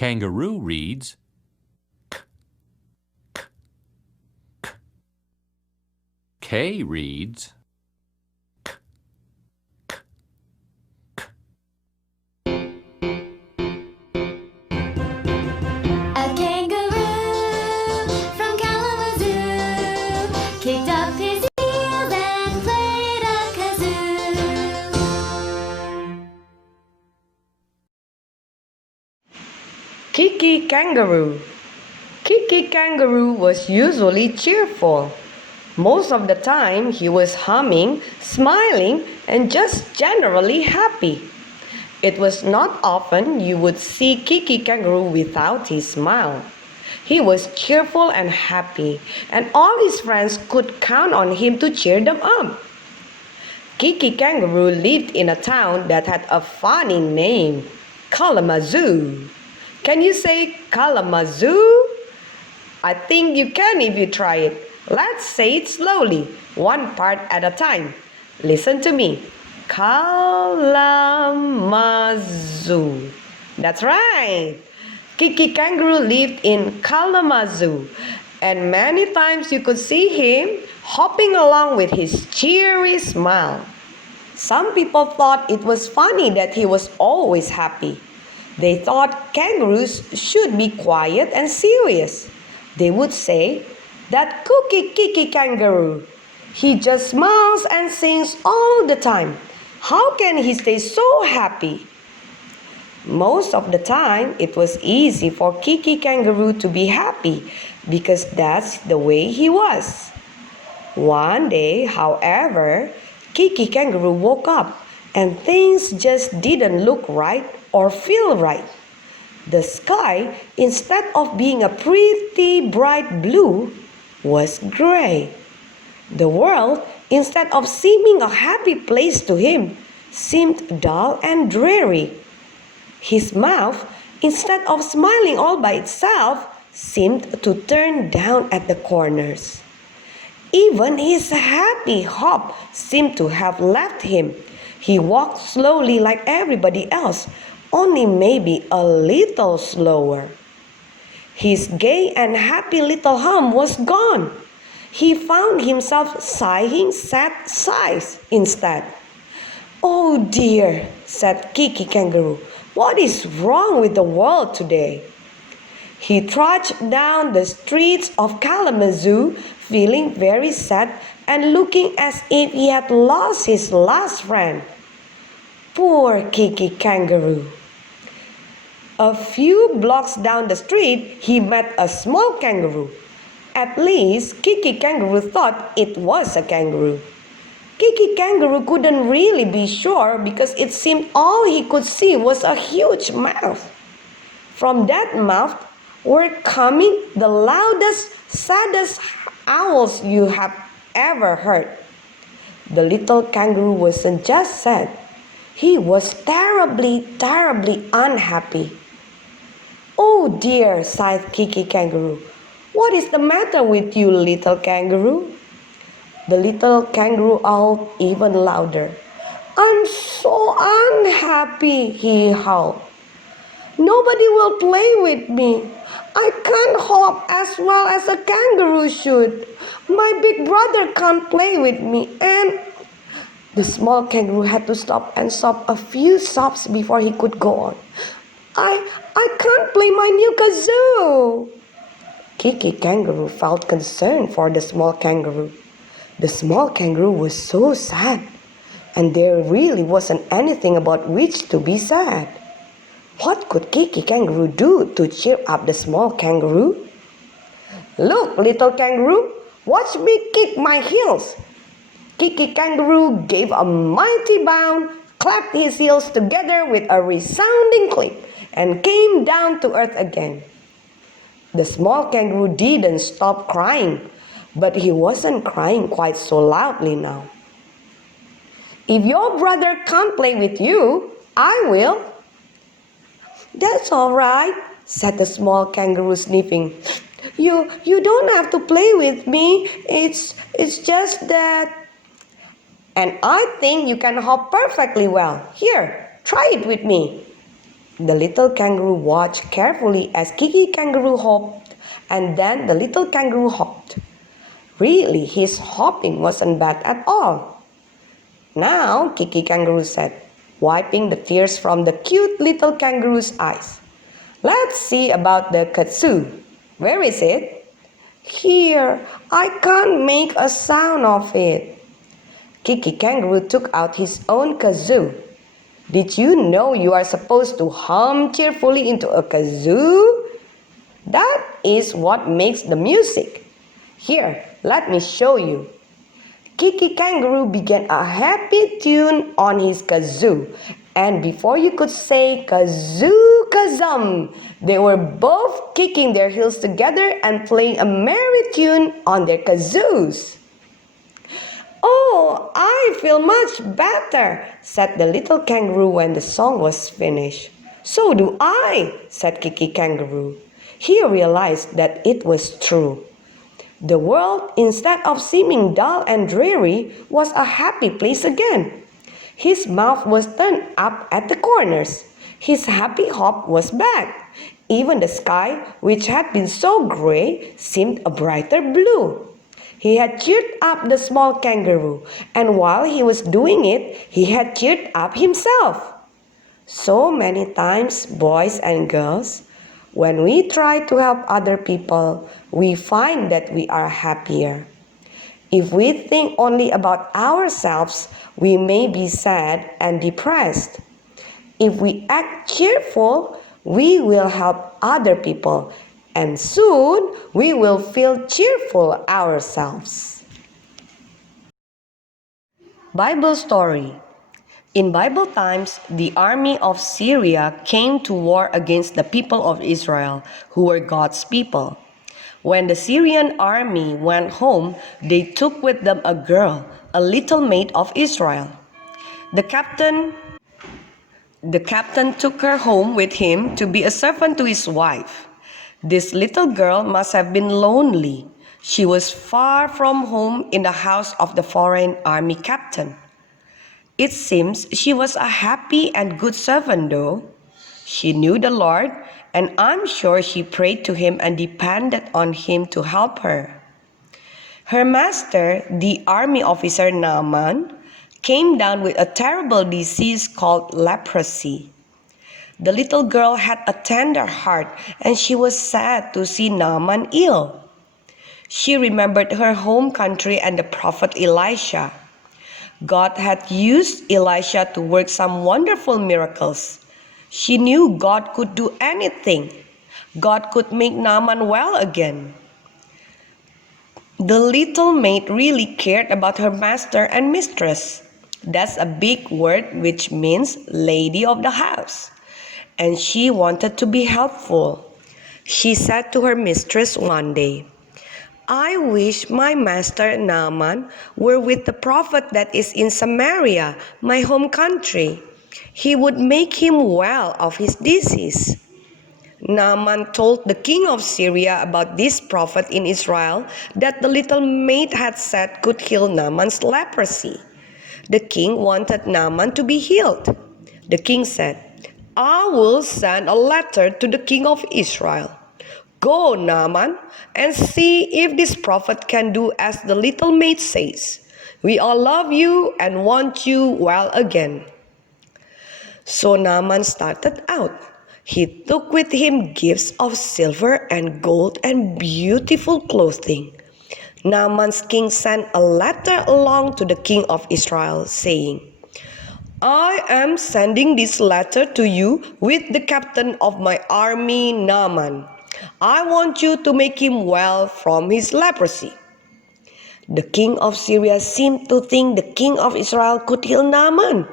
Kangaroo reads k, k, k. K reads k, k, k. A kangaroo from Kalamazoo kicked up his heels and played a kazoo. Kiki Kangaroo. Kiki Kangaroo was usually cheerful. Most of the time he was humming, smiling, and just generally happy. It was not often you would see Kiki Kangaroo without his smile. He was cheerful and happy, and all his friends could count on him to cheer them up. Kiki Kangaroo lived in a town that had a funny name, Kalamazoo. Can you say Kalamazoo? I think you can if you try it. Let's say it slowly, one part at a time. Listen to me. Kalamazoo. That's right. Kiki Kangaroo lived in Kalamazoo, and many times you could see him hopping along with his cheery smile. Some people thought it was funny that he was always happy. They thought kangaroos should be quiet and serious. They would say, "That cookie Kiki Kangaroo, he just smiles and sings all the time. How can he stay so happy?" Most of the time, it was easy for Kiki Kangaroo to be happy because that's the way he was. One day, however, Kiki Kangaroo woke up and things just didn't look right or feel right. The sky, instead of being a pretty bright blue, was gray. The world, instead of seeming a happy place to him, seemed dull and dreary. His mouth, instead of smiling all by itself, seemed to turn down at the corners. Even his happy hop seemed to have left him. He walked slowly like everybody else, only maybe a little slower. His gay and happy little hum was gone. He found himself sighing sad sighs instead. "Oh dear," said Kiki Kangaroo, "what is wrong with the world today?" He trudged down the streets of Kalamazoo, feeling very sad and looking as if he had lost his last friend. Poor Kiki Kangaroo. A few blocks down the street, he met a small kangaroo. At least, Kiki Kangaroo thought it was a kangaroo. Kiki Kangaroo couldn't really be sure because it seemed all he could see was a huge mouth. From that mouth were coming the loudest, saddest howls you have ever heard. The little kangaroo wasn't just sad. He was terribly, terribly unhappy. "Oh dear," sighed Kiki Kangaroo. "What is the matter with you, little kangaroo?" The little kangaroo howled even louder. "I'm so unhappy," he howled. "Nobody will play with me. I can't hop as well as a kangaroo should. My big brother can't play with me, and..." The small kangaroo had to stop and sob a few sobs before he could go on. I can't play my new kazoo." Kiki Kangaroo felt concerned for the small kangaroo. The small kangaroo was so sad, and there really wasn't anything about which to be sad. What could Kiki Kangaroo do to cheer up the small kangaroo? "Look, little kangaroo, watch me kick my heels." Kiki Kangaroo gave a mighty bound, clapped his heels together with a resounding click, and came down to earth again. The small kangaroo didn't stop crying, but he wasn't crying quite so loudly now. "If your brother can't play with you, I will." "That's all right," said the small kangaroo, sniffing. You don't have to play with me. It's just that..." "And I think you can hop perfectly well. Here, try it with me." The little kangaroo watched carefully as Kiki Kangaroo hopped, and then the little kangaroo hopped. Really, his hopping wasn't bad at all. Now, Kiki Kangaroo said, wiping the tears from the cute little kangaroo's eyes. Let's see about the kazoo. Where is it? Here, I can't make a sound of it. Kiki Kangaroo took out his own kazoo. Did you know you are supposed to hum cheerfully into a kazoo? That is what makes the music. Here, let me show you. Kiki Kangaroo began a happy tune on his kazoo, and before you could say kazoo kazam, they were both kicking their heels together and playing a merry tune on their kazoos. Oh, I feel much better, said the little kangaroo when the song was finished. So do I, said Kiki Kangaroo. He realized that it was true. The world, instead of seeming dull and dreary, was a happy place again. His mouth was turned up at the corners. His happy hop was back. Even the sky, which had been so gray, seemed a brighter blue. He had cheered up the small kangaroo, and while he was doing it, he had cheered up himself. So many times, boys and girls, when we try to help other people, we find that we are happier. If we think only about ourselves, we may be sad and depressed. If we act cheerful, we will help other people, and soon we will feel cheerful ourselves. Bible story. In Bible times, the army of Syria came to war against the people of Israel, who were God's people. When the Syrian army went home, they took with them a girl, a little maid of Israel. The captain took her home with him to be a servant to his wife. This little girl must have been lonely. She was far from home in the house of the foreign army captain. It seems she was a happy and good servant though. She knew the Lord, and I'm sure she prayed to him and depended on him to help her. Her master, the army officer Naaman, came down with a terrible disease called leprosy. The little girl had a tender heart, and she was sad to see Naaman ill. She remembered her home country and the prophet Elisha. God had used Elisha to work some wonderful miracles. She knew God could do anything. God could make Naaman well again. The little maid really cared about her master and mistress. That's a big word which means lady of the house. And she wanted to be helpful. She said to her mistress one day, I wish my master Naaman were with the prophet that is in Samaria, my home country. He would make him well of his disease. Naaman told the king of Syria about this prophet in Israel that the little maid had said could heal Naaman's leprosy. The king wanted Naaman to be healed. The king said, I will send a letter to the king of Israel. Go, Naaman, and see if this prophet can do as the little maid says. We all love you and want you well again. So Naaman started out. He took with him gifts of silver and gold and beautiful clothing. Naaman's king sent a letter along to the king of Israel, saying, I am sending this letter to you with the captain of my army, Naaman. I want you to make him well from his leprosy. The king of Syria seemed to think the king of Israel could heal Naaman.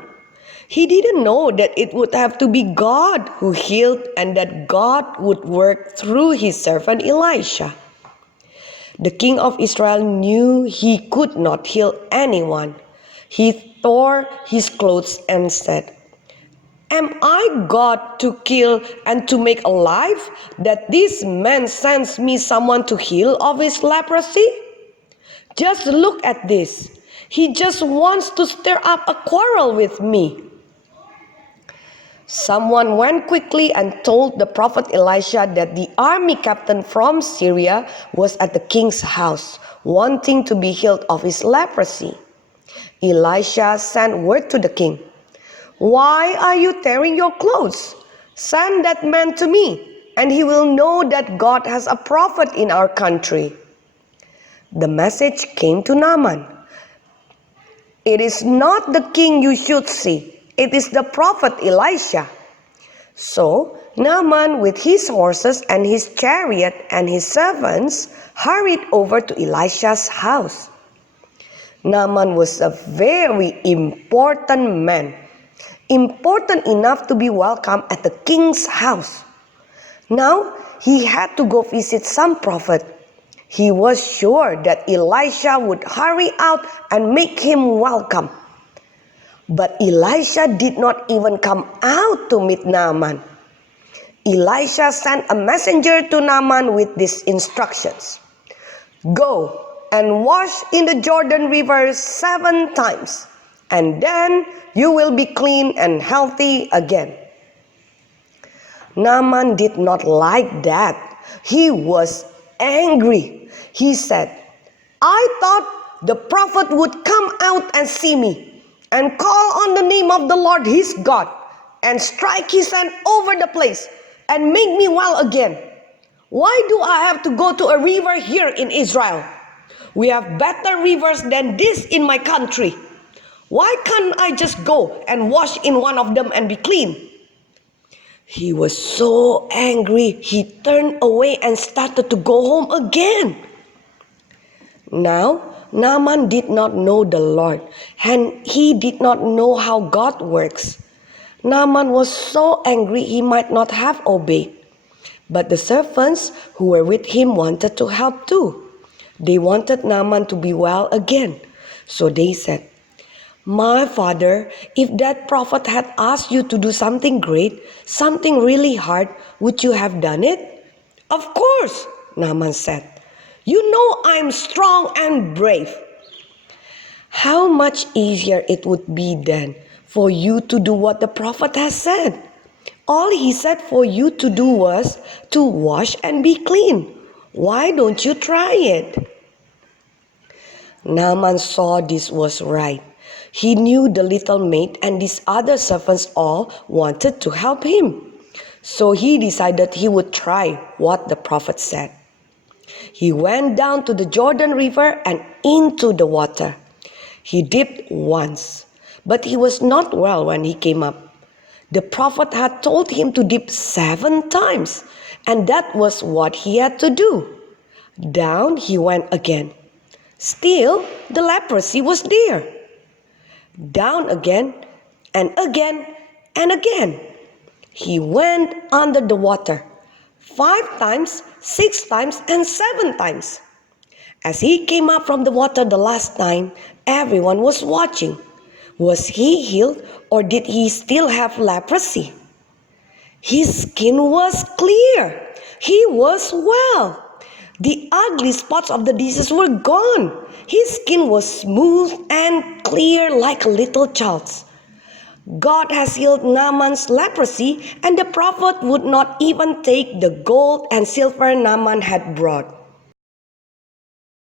He didn't know that it would have to be God who healed and that God would work through his servant Elisha. The king of Israel knew he could not heal anyone. He tore his clothes and said, Am I God to kill and to make alive, that this man sends me someone to heal of his leprosy? Just look at this. He just wants to stir up a quarrel with me. Someone went quickly and told the prophet Elisha that the army captain from Syria was at the king's house, wanting to be healed of his leprosy. Elisha sent word to the king, "Why are you tearing your clothes? Send that man to me, and he will know that God has a prophet in our country." The message came to Naaman. "It is not the king you should see. It is the prophet Elisha." So Naaman, with his horses and his chariot and his servants, hurried over to Elisha's house. Naaman was a very important man, important enough to be welcome at the king's house. Now he had to go visit some prophet. He was sure that Elisha would hurry out and make him welcome. But Elisha did not even come out to meet Naaman. Elisha sent a messenger to Naaman with these instructions: "Go and wash in the Jordan River 7 times, and then you will be clean and healthy again." Naaman did not like that. He was angry. He said, "I thought the prophet would come out and see me and call on the name of the Lord his God and strike his hand over the place and make me well again. Why do I have to go to a river here in Israel? We have better rivers than this in my country. Why can't I just go and wash in one of them and be clean?" He was so angry, he turned away and started to go home again. Now, Naaman did not know the Lord, and he did not know how God works. Naaman was so angry he might not have obeyed. But the servants who were with him wanted to help too. They wanted Naaman to be well again. So they said, "My father, if that prophet had asked you to do something great, something really hard, would you have done it?" "Of course," Naaman said. "You know I'm strong and brave." How much easier it would be then for you to do what the prophet has said. All he said for you to do was to wash and be clean. Why don't you try it? Naaman saw this was right. He knew the little maid and these other servants all wanted to help him. So he decided he would try what the prophet said. He went down to the Jordan River and into the water. He dipped once, but he was not well when he came up. The prophet had told him to dip 7 times, and that was what he had to do. Down he went again. Still, the leprosy was there. Down again, and again, and again. He went under the water 5 times, 6 times, and 7 times. As he came up from the water the last time, everyone was watching. Was he healed, or did he still have leprosy? His skin was clear. He was well. The ugly spots of the disease were gone. His skin was smooth and clear like a little child's. God has healed Naaman's leprosy, and the prophet would not even take the gold and silver Naaman had brought.